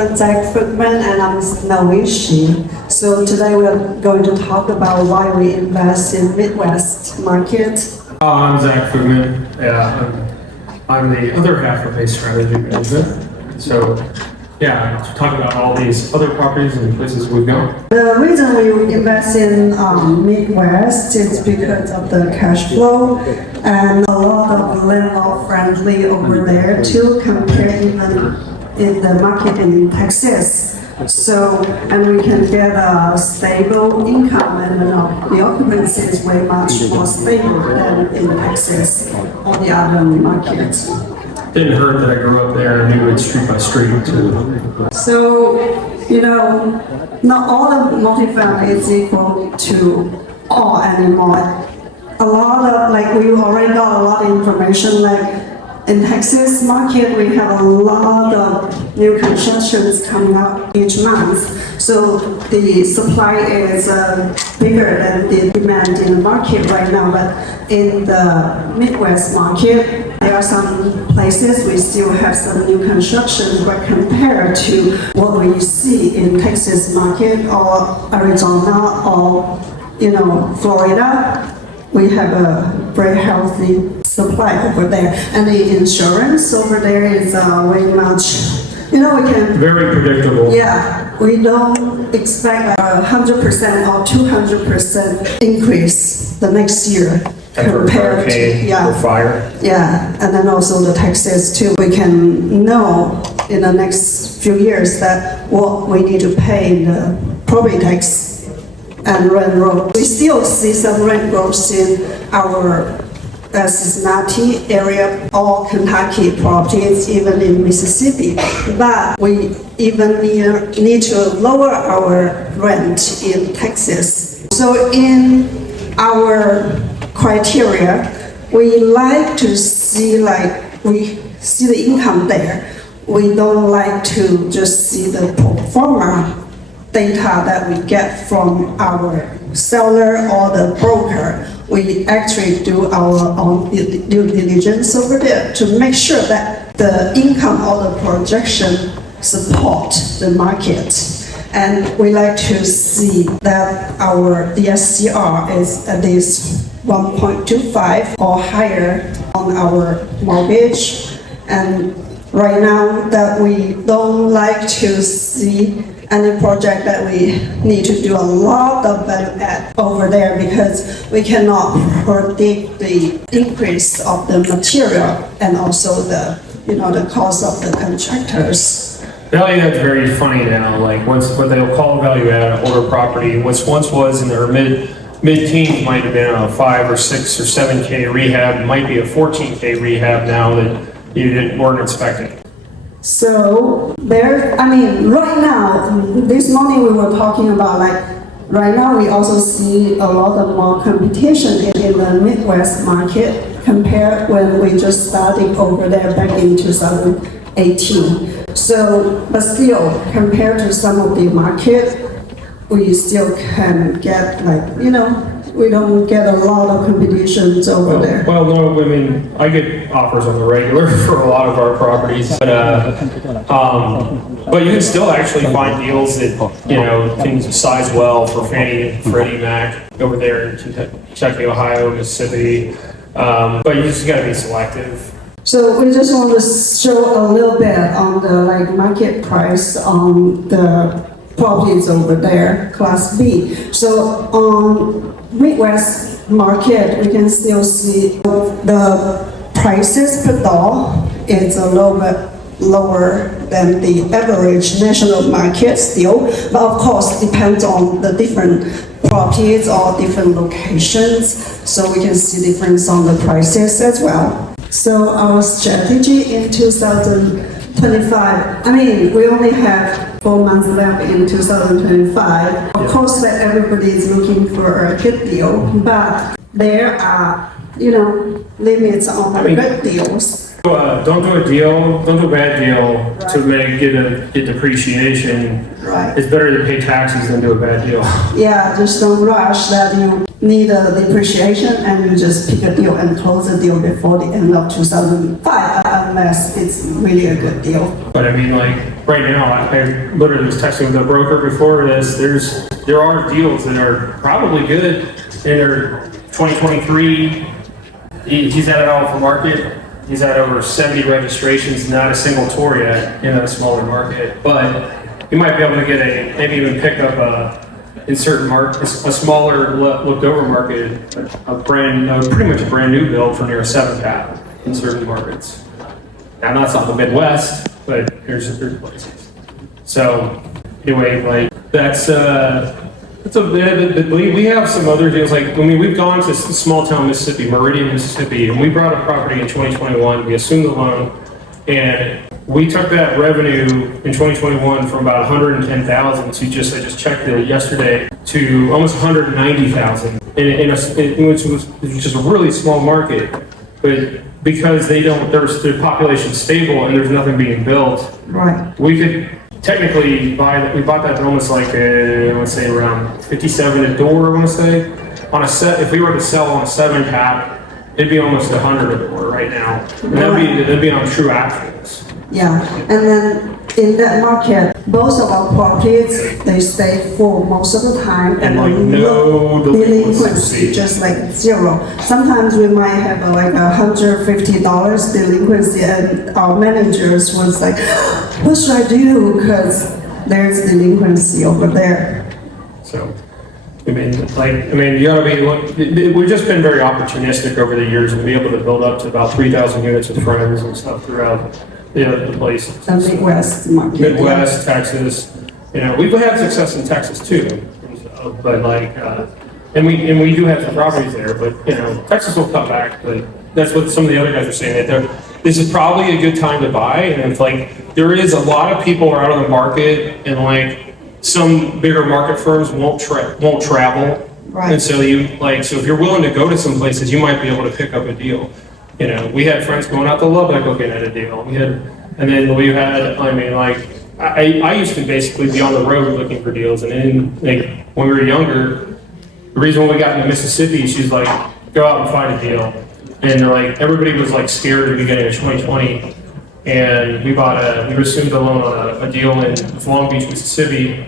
I'm Zach Friedman and I'm Snowy Shi. So today we're going to talk about why we invest in Midwest market. I'm Zach Friedman. I'm the other half of a strategy management. So to talk about all these other properties and places we go. The reason we invest in Midwest is because of the cash flow and a lot of landlord-friendly over there too, compared even in the market in Texas. So, and we can get a stable income and the occupancy is way much more stable than in Texas or the other markets. Didn't hurt that I grew up there and knew it street by street too. So, not all the multifamily is equal to all anymore. A lot of, we already got a lot of information, in Texas market, we have a lot of new concessions coming up each month. So the supply is bigger than the demand in the market right now. But in the Midwest market, there are some places we still have some new construction, but compared to what we see in Texas market or Arizona or Florida, we have a very healthy supply over there. And the insurance over there is way much, we can... Very predictable. Yeah, we don't expect 100% or 200% increase the next year. After hurricane or fire. Yeah, and then also the taxes too. We can know in the next few years that what we need to pay in the property tax and rent growth. We still see some rent growth in our Cincinnati area or Kentucky properties, even in Mississippi. But we even need to lower our rent in Texas. So in our criteria, we like to see we see the income there. We don't like to just see the forma data that we get from our seller or the broker. We actually do our own due diligence over there to make sure that the income or the projection support the market. And we like to see that our DSCR is at least 1.25 or higher on our mortgage. And right now that we don't like to see any project that we need to do a lot of value add over there because we cannot predict the increase of the material and also the cost of the contractors. Value add's very funny now. What they'll call value add, an older property, what once was in their mid-teens might have been a 5 or 6 or 7K rehab, might be a 14K rehab now that you weren't expecting. So right now, this morning we were talking about right now we also see a lot of more competition in the Midwest market compared when we just started over there back in 2018. So, but still, compared to some of the market, we still can get we don't get a lot of competitions over there. Well, no, I get offers on the regular for a lot of our properties, but you can still actually find deals that, can size well for Fannie, Freddie Mac over there in Kentucky, Ohio, Mississippi, but you just gotta be selective. So we just want to show a little bit on the market price on the properties over there, Class B. So on Midwest market, we can still see the prices per door is a little bit lower than the average national market still, but of course depends on the different properties or different locations, so we can see difference on the prices as well. So our strategy in 2025, we only have 4 months left in 2025. Of course that everybody is looking for a good deal, but there are, limits on the good deals. Don't do a bad deal to get depreciation. Right. It's better to pay taxes than do a bad deal. Yeah, just don't rush that you need a depreciation, and you just pick a deal and close the deal before the end of 2005, unless it's really a good deal. But I mean, like, right now, I literally was texting with a broker before this, there are deals that are probably good, and they're 2023, he's had it all for market, he's had over 70 registrations, not a single tour yet in a smaller market, but you might be able to get maybe even pick up in certain markets, a smaller looked over market, pretty much a brand new build for near a 7-cap in certain markets. Now that's not the Midwest, but here's places. So anyway, like that's a bit. We have some other deals. Like, I mean, we've gone to small town Mississippi, Meridian, Mississippi, and we brought a property in 2021. We assumed the loan, and we took that revenue in 2021 from about 110,000 to I just checked it yesterday, to almost 190,000, which was just a really small market, but because their population's stable and there's nothing being built, right? We could technically we bought that almost like I want to say around 57 a door. I want to say if we were to sell on a 7-cap, it'd be almost 100 a door right now, and that'd be on true actuals. Yeah, and then in that market, both of our properties, they stay full most of the time, and like no delinquency, just like zero. Sometimes we might have like $150 delinquency, and our managers was like, "What should I do?" Because there's delinquency over there. So, you gotta be. We've just been very opportunistic over the years and be able to build up to about 3,000 units with friends and stuff throughout the places. The Midwest market. Midwest, Texas. We've had success in Texas too, but like, and we do have some properties there. But Texas will come back. But that's what some of the other guys are saying, that this is probably a good time to buy. And it's like there is a lot of people are out of the market, and like some bigger market firms won't travel. Right. And so so if you're willing to go to some places, you might be able to pick up a deal. We had friends going out to Lubbock looking at a deal. I used to basically be on the road looking for deals. And then when we were younger, the reason we got into Mississippi, she's like, go out and find a deal. And everybody was like scared at the beginning of 2020. And we assumed a loan on a deal in Long Beach, Mississippi.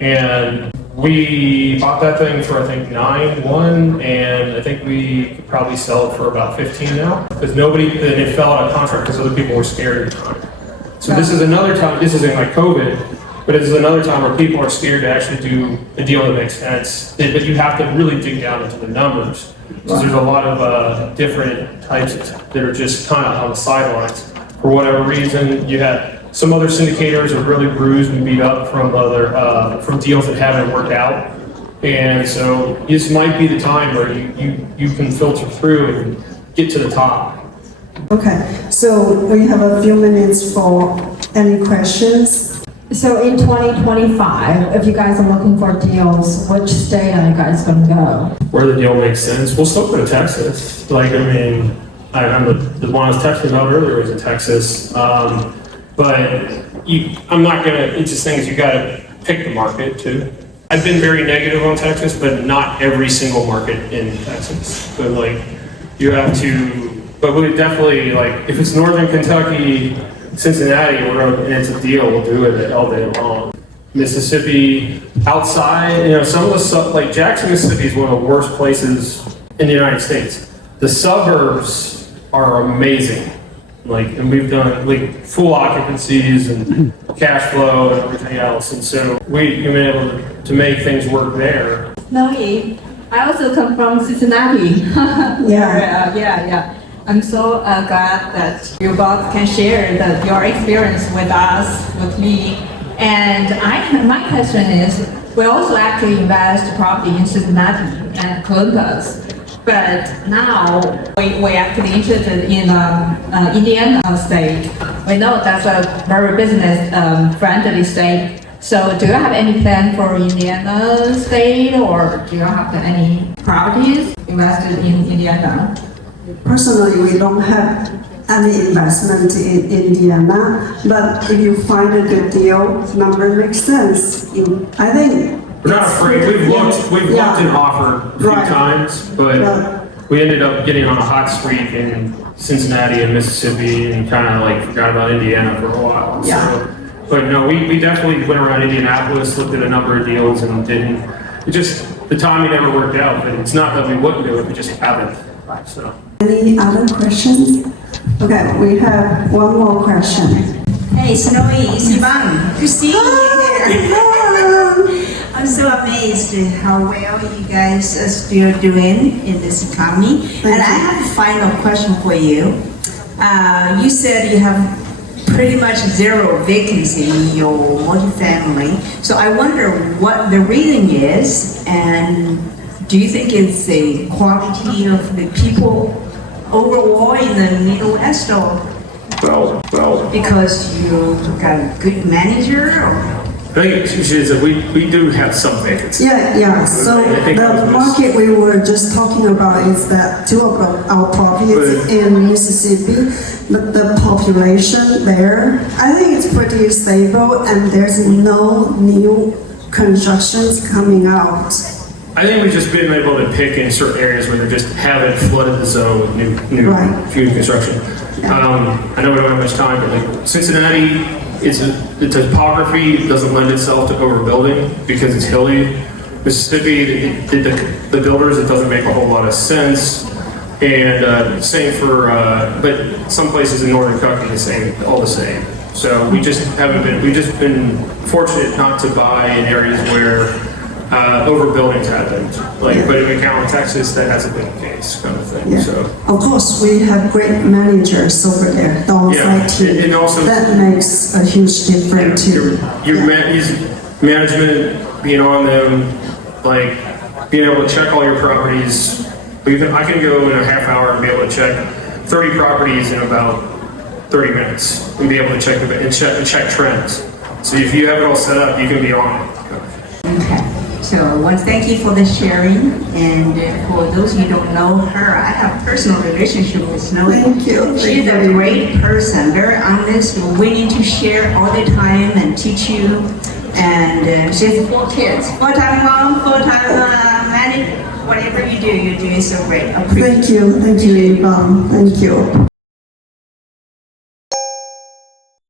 And we bought that thing for, I think, 9.1, and I think we could probably sell it for about 15 now. Because it fell out of contract because other people were scared at the time. So this is another time, this isn't like COVID, but this is another time where people are scared to actually do a deal that makes sense. But you have to really dig down into the numbers. So there's a lot of different types that are just kind of on the sidelines. For whatever reason, you had some other syndicators are really bruised and beat up from deals that haven't worked out. And so this might be the time where you can filter through and get to the top. Okay, so we have a few minutes for any questions. So in 2025, if you guys are looking for deals, which state are you guys going to go? Where the deal makes sense. We'll still go to Texas. I'm the one I was texting about earlier was in Texas. But I'm not gonna, it's just things you gotta pick the market too. I've been very negative on Texas, but not every single market in Texas. But you have to, but we definitely, if it's Northern Kentucky, Cincinnati, and it's a deal, we'll do it all day long. Mississippi, outside, some of the stuff, Jackson, Mississippi is one of the worst places in the United States. The suburbs are amazing. And we've done full occupancies and cash flow and everything else, and so we've been able to make things work there. No, I also come from Cincinnati. Yeah. I'm so glad that you both can share your experience with us, with me. And my question is, we also actually invest property in Cincinnati and Columbus. But now we actually interested in Indiana state. We know that's a very business friendly state. So do you have any plan for Indiana state, or do you have any properties invested in Indiana? Personally, we don't have any investment in Indiana, but if you find a good deal, number makes sense. I think We're not afraid. We've looked Yeah. and offered a few Right. times, but Right. we ended up getting on a hot streak in Cincinnati and Mississippi and kind of like forgot about Indiana for a while. Yeah. So, but no, we definitely went around Indianapolis, looked at a number of deals and didn't, it just, the timing never worked out, but it's not that we wouldn't do it, we just haven't, so. Any other questions? Okay, we have one more question. Hey, Snowy, it's Yvonne. Good seeing you here. I'm so amazed at how well you guys are still doing in this economy. And I have a final question for you. You said you have pretty much zero vacancy in your multifamily. So I wonder what the reason is, and do you think it's the quality of the people overall in the Midwest, or because you got a good manager? Or? I think it's just that we do have some vacancy. Yeah. So I think that the was- market we were just talking about is that two of our properties in Mississippi, the population there, I think it's pretty stable and there's no new constructions coming out. I think we've just been able to pick in certain areas where they just haven't flooded the zone with new Right. construction. I know we don't have much time, but like Cincinnati, the topography doesn't lend itself to overbuilding because it's hilly. Mississippi, the builders, it doesn't make a whole lot of sense. And same for, but some places in northern Kentucky, all the same. So we've just been fortunate not to buy in areas where overbuilding's happened. Like, but in McAllen, Texas, that hasn't been the case, kind of thing. Yeah. So. Of course, we have great managers over there, the on-site team. And also, that makes a huge difference too. Your management, being on them, like being able to check all your properties. I can go in a half hour and be able to check 30 properties in about 30 minutes and be able to check trends. So if you have it all set up, you can be on it. Okay. So I want to thank you for the sharing, and for those who don't know her, I have a personal relationship with Snowy. Thank you. She's a great person, very honest, willing to share all the time and teach you. And she has 4 kids, full-time mom, full-time manager. Whatever you do, you're doing so great. I appreciate it. Thank you, Yvonne. Thank you.